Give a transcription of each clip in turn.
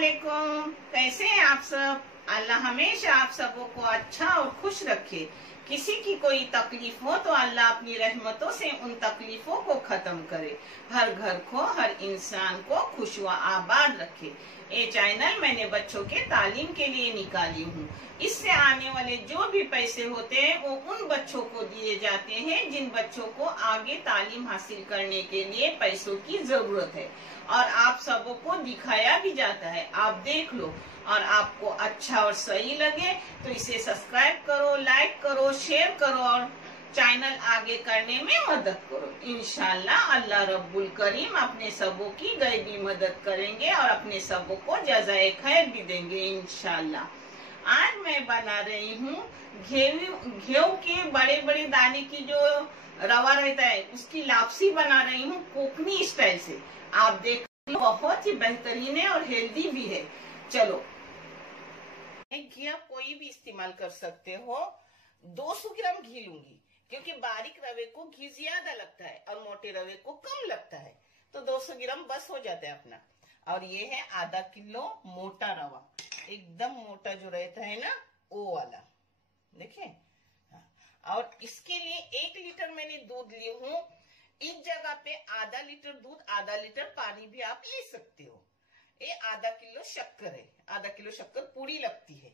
वालेकुम। कैसे हैं आप सब? अल्लाह हमेशा आप सबों को अच्छा और खुश रखे। किसी की कोई तकलीफ हो तो अल्लाह अपनी रहमतों से उन तकलीफों को खत्म करे, हर घर को, हर इंसान को खुश व आबाद रखे। ये चैनल मैंने बच्चों के तालीम के लिए निकाली हूँ। इससे आने वाले जो भी पैसे होते हैं वो उन बच्चों को दिए जाते हैं जिन बच्चों को आगे तालीम हासिल करने के लिए पैसों की जरूरत है, और आप सबों को दिखाया भी जाता है। आप देख लो और आपको अच्छा और सही लगे तो इसे सब्सक्राइब करो, लाइक करो, शेयर करो और चैनल आगे करने में मदद करो। इंशाल्लाह अल्लाह रब्बुल करीम अपने सबों की गैबी मदद करेंगे और अपने सबों को जज़ाए खैर भी देंगे इंशाल्लाह। आज मैं बना रही हूँ गेहूं के बड़े बड़े दाने की जो रवा रहता है उसकी लापसी बना रही हूँ कोकनी स्टाइल से। आप देख, बहुत ही बेहतरीन है और हेल्दी भी है। चलो, घी आप कोई भी इस्तेमाल कर सकते हो। 200 ग्राम घी लूंगी क्योंकि बारीक रवे को घी ज्यादा लगता है और मोटे रवे को कम लगता है, तो 200 ग्राम बस हो जाता है अपना। और ये है आधा किलो मोटा रवा, एकदम मोटा जो रहता है ना वो वाला, देखिए। और इसके लिए 1 लीटर मैंने दूध ली हूँ। इस जगह पे आधा लीटर दूध, आधा लीटर पानी भी आप ले सकते हो। ये आधा किलो शक्कर है, आधा किलो शक्कर पूरी लगती है,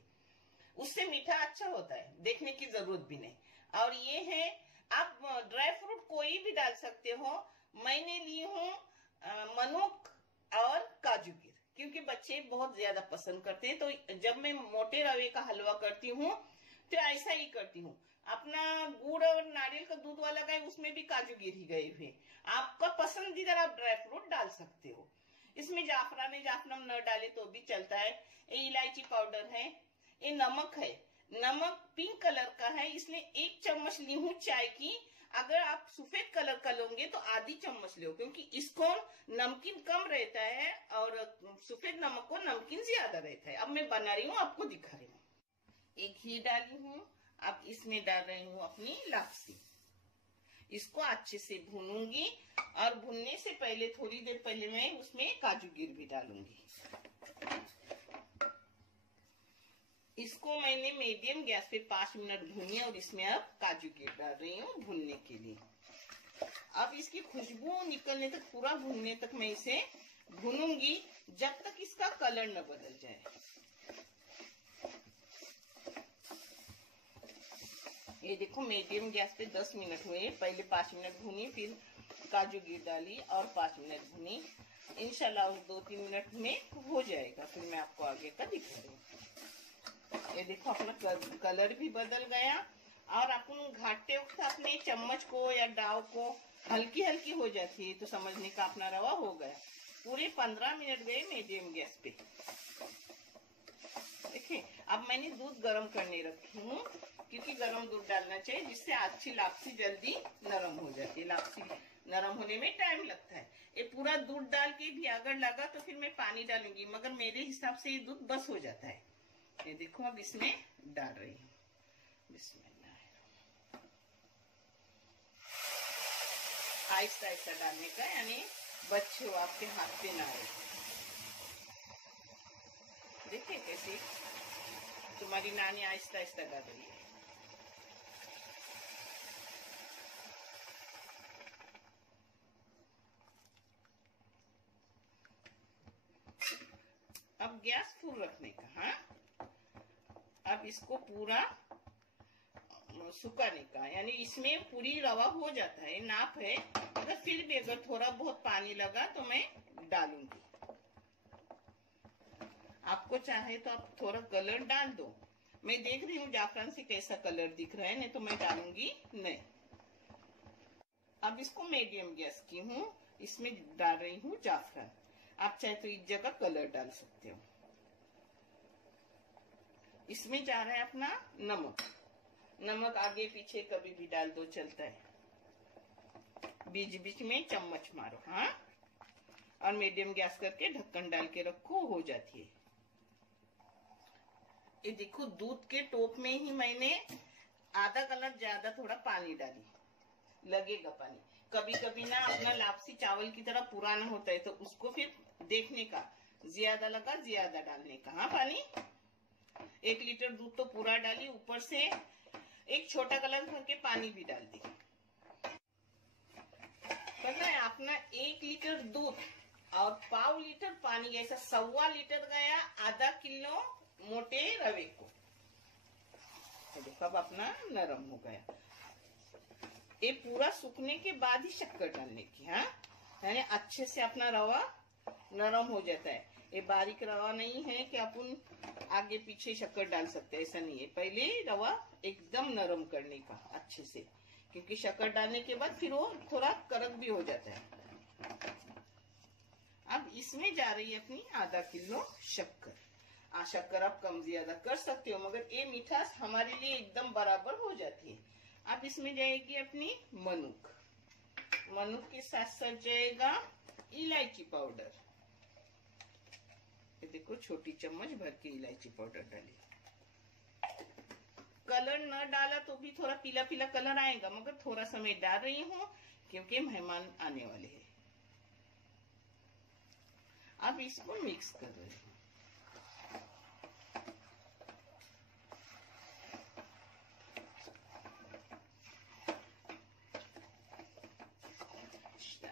उससे मीठा अच्छा होता है, देखने की जरूरत भी नहीं। और ये है, आप ड्राई फ्रूट कोई भी डाल सकते हो। मैंने ली हूँ मनुक और काजू गिर, क्योंकि बच्चे बहुत ज्यादा पसंद करते हैं। तो जब मैं मोटे रवे का हलवा करती हूँ तो ऐसा ही करती हूँ। अपना गुड़ और नारियल का दूध वाला का है, उसमें भी काजू गिर ही गए हुए। आपका पसंदीदा आप ड्राई फ्रूट डाल सकते हो। इसमें जाफरान न डाले तो भी चलता है। ये इलायची पाउडर है, ये नमक है। नमक पिंक कलर का है इसलिए 1 चम्मच ली हूँ चाय की। अगर आप सफेद कलर का लोगे तो आधी चम्मच लो, क्योंकि इसको नमकीन कम रहता है और सफेद नमक को नमकीन ज्यादा रहता है। अब मैं बना रही हूँ, आपको दिखा रही हूँ। एक घी डाली हूँ, अब इसमें डाल रही हूँ अपनी लापसी। इसको अच्छे से भूनूंगी और भूनने से पहले थोड़ी देर पहले मैं उसमें काजू गिर भी डालूंगी। इसको मैंने मीडियम गैस पे 5 मिनट भूनी और इसमें अब काजू गिर डाल रही हूँ भूनने के लिए। अब इसकी खुशबू निकलने तक, पूरा भूनने तक मैं इसे भूनूंगी जब तक इसका कलर न बदल जाए। ये देखो, मीडियम गैस पे 10 मिनट हुए। पहले 5 मिनट भूनी, फिर काजू गिर डाली और 5 मिनट भूनी। इंशाल्लाह 2-3 मिनट में हो जाएगा, फिर मैं आपको आगे का दिखा रही हूँ। ये देखो, अपना कलर भी बदल गया। और अपन घाटते वक्त अपने चम्मच को या डाव को हल्की हल्की हो जाती है तो समझने का अपना रवा हो गया। पूरे 15 मिनट गए मीडियम गैस पे। देखिए, अब मैंने दूध गर्म करने रखी हूँ, क्योंकि गर्म दूध डालना चाहिए जिससे अच्छी लापसी जल्दी नरम हो जाती है। लापसी नरम होने में टाइम लगता है। ये पूरा दूध डाल के भी अगर लगा तो फिर मैं पानी डालूंगी, मगर मेरे हिसाब से ये दूध बस हो जाता है। ये देखो, अब इसमें डाल रही हूँ। बिस्मिल्लाह, आहिस्ता आहिस्ता डालने का, यानी बच्चे हो आपके हाथ पे ना आए। देखिए कैसे तुम्हारी नानी आहिस्ता आहिस्ता डाल रही है। अब गैस फुल रखने का। हाँ, अब इसको पूरा सुखाने का, यानी इसमें पूरी रवा हो जाता है, नाप है। अगर फिर भी अगर थोड़ा बहुत पानी लगा तो मैं डालूंगी। आपको चाहे तो आप थोड़ा कलर डाल दो। मैं देख रही हूँ जाफरान से कैसा कलर दिख रहा है, नहीं तो मैं डालूंगी नहीं। अब इसको मीडियम गैस की हूँ, इसमें डाल रही हूँ जाफरान। आप चाहे तो इस जगह कलर डाल सकते हो। इसमें जा रहा है अपना नमक। नमक आगे पीछे कभी भी डाल दो, चलता है। बीच बीच में चम्मच मारो। हाँ, और मीडियम गैस करके ढक्कन डाल के रखो, हो जाती है। ये देखो, दूध के टोप में ही मैंने आधा कलर ज्यादा थोड़ा पानी डाली, लगेगा पानी। कभी कभी ना अपना लापसी चावल की तरह पुराना होता है तो उसको फिर देखने का ज्यादा लगा ज्यादा डालने का। हाँ, पानी 1 लीटर दूध तो पूरा डाली, ऊपर से एक छोटा गिलास भर के पानी भी डाल दी। पता है अपना 1 लीटर दूध और 1/4 लीटर पानी, ऐसा 1.25 लीटर गया आधा किलो मोटे रवे को। तो देखो अब अपना नरम हो गया। ये पूरा सूखने के बाद ही शक्कर डालने की। हाँ, यानी अच्छे से अपना रवा नरम हो जाता है। ये बारीक रवा नहीं है कि अपन आगे पीछे शक्कर डाल सकते हैं, ऐसा नहीं है। पहले रवा एकदम नरम करने का अच्छे से, क्योंकि शक्कर डालने के बाद फिर वो थोड़ा कड़क भी हो जाता है। अब इसमें जा रही है अपनी आधा किलो शक्कर। शक्कर आप कम ज्यादा कर सकते हो, मगर ये मिठास हमारे लिए एकदम बराबर हो जाती है। अब इसमें जाएगी अपनी मनुक। मनुक के साथ साथ जाएगा इलायची पाउडर। ये देखो छोटी चम्मच भर के इलायची पाउडर डाली। कलर न डाला तो भी थोड़ा पीला पीला कलर आएगा, मगर थोड़ा सा मैं डाल रही हूँ क्योंकि मेहमान आने वाले हैं। अब इसको मिक्स कर रही हूँ।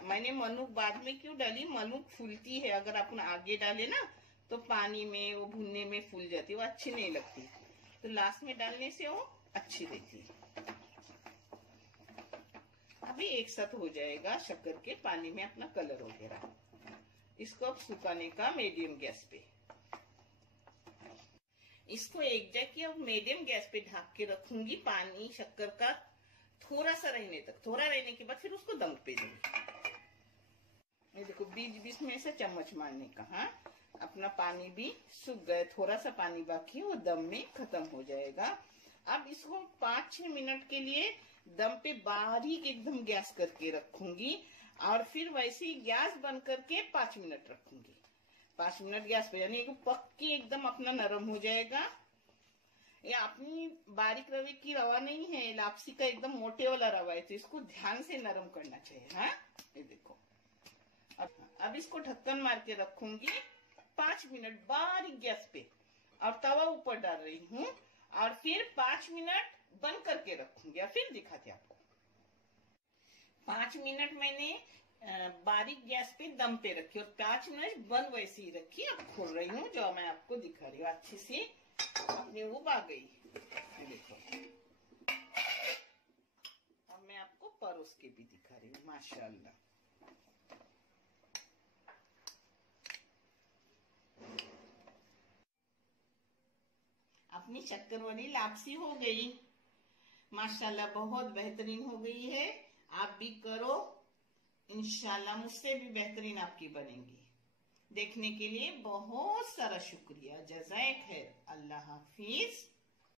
मैंने मनुक बाद में क्यों डाली, मनुक फूलती है, अगर अपन आगे डाले ना तो पानी में वो भुनने में फूल जाती है, वो अच्छी नहीं लगती। तो लास्ट में डालने से वो अच्छी रहती है। अभी एक साथ हो जाएगा शक्कर के पानी में अपना कलर वगैरह। इसको अब सुखाने का मीडियम गैस पे। इसको एक जगह अब मीडियम गैस पे ढक के रखूंगी, पानी शक्कर का थोड़ा सा रहने तक। थोड़ा रहने के बाद फिर उसको दम पे दूंगी। ये देखो बीच बीच में ऐसा चम्मच मारने का। हाँ, अपना पानी भी सूख गया, थोड़ा सा पानी बाकी है, वो दम में खत्म हो जाएगा। अब इसको 5-6 मिनट के लिए दम पे बारीक एकदम गैस करके रखूंगी, और फिर वैसे ही गैस बंद करके 5 मिनट रखूंगी। 5 मिनट गैस पे, यानी पक्की एकदम अपना नरम हो जाएगा। ये अपनी बारीक रवे की रवा नहीं है, लापसी का एकदम मोटे वाला रवा है, तो इसको ध्यान से नरम करना चाहिए। हाँ, ये देखो अब इसको ढक्कन मार के रखूंगी 5 मिनट बारीक गैस पे, और तवा ऊपर डाल रही हूँ, और फिर 5 मिनट बंद करके रखूंगी, और फिर दिखाते आपको। 5 मिनट मैंने बारीक गैस पे दम पे रखी, और 5 मिनट बंद वैसे ही रखी। अब खोल रही हूँ, जो मैं आपको दिखा रही हूँ। अच्छे से अपनी उब आ गई, देखो। अब मैं आपको परोस के भी दिखा रही हूँ। माशाल्लाह, अपनी शक्कर वाली लापसी हो गई। माशाल्लाह बहुत बेहतरीन हो गई है। आप भी करो, इंशाल्लाह मुझसे भी बेहतरीन आपकी बनेंगी। देखने के लिए बहुत सारा शुक्रिया। जज़ाए खैर। अल्लाह हाफिज।